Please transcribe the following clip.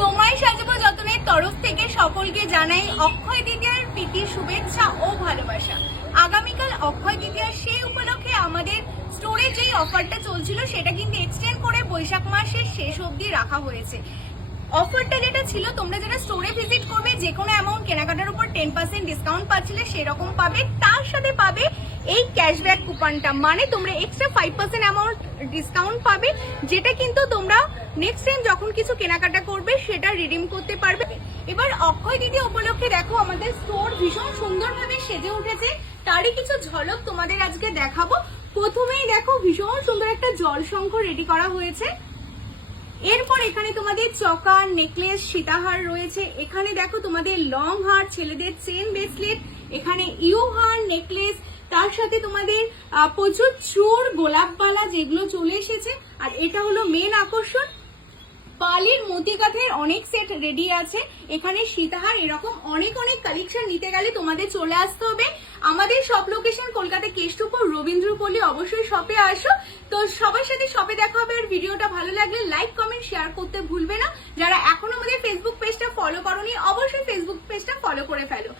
তোমায় সাজাবো যতনের তরফ থেকে সকলকে জানাই অক্ষয় তৃতীয়ার প্রীতি শুভেচ্ছা ও ভালোবাসা। আগামীকাল অক্ষয় তৃতীয়ার সেই উপলক্ষে আমাদের স্টোরে যেই অফারটা চলছিল সেটা কিন্তু এক্সটেন্ড করে বৈশাখ মাসের শেষ অবধি রাখা হয়েছে। অফারটা যেটা ছিল, তোমরা যারা স্টোরে ভিজিট করবে যে কোনো অ্যামাউন্ট কেনাকাটার উপর 10% ডিসকাউন্ট পাচ্ছিলে সেরকম পাবে, তার সাথে পাবে এই ক্যাশব্যাক কুপনটা, মানে তোমরা এক্সট্রা 5% অ্যামাউন্ট ডিসকাউন্ট পাবে, যেটা কিন্তু তোমরা নেক্সট টাইম যখন কিছু কেনাকাটা করবে সেটা রিডিম করতে পারবে। এবার অক্ষয় তৃতীয়া উপলক্ষে দেখো আমাদের স্টোর ভীষণ সুন্দরভাবে সেজে উঠেছে, তারই কিছু ঝলক তোমাদের আজকে দেখাবো। প্রথমেই দেখো ভীষণ সুন্দর একটা জল শঙ্খ রেডি করা হয়েছে। এরপর এখানে তোমাদের চকার, নেকলেস, সীতাহার রয়েছে। এখানে দেখো তোমাদের লং হার, ছেলেদের চেন ব্রেসলেট, এখানে ইউ হার, নেকলেস, তার সাথে তোমাদের প্রচুর চূড়, গোলাপবালা যেগুলো চলে এসেছে। আর এটা হলো মেন আকর্ষণ, পালির মতি কাঠের অনেক সেট রেডি আছে। এখানে সীতাহার, এরকম অনেক অনেক কালেকশন নিতে গেলে তোমাদের চলে আসতে হবে আমাদের শপ লোকেশন কলকাতা কেষ্টপুর রবীন্দ্রপল্লী। অবশ্যই শপে আসো। তো সবার সাথে শপে দেখা হবে। আর ভিডিওটা ভালো লাগলে লাইক, কমেন্ট, শেয়ার করতে ভুলবে না। যারা এখনো আমাদের ফেসবুক পেজটা ফলো করোনি অবশ্যই ফেসবুক পেজটা ফলো করে ফেলো।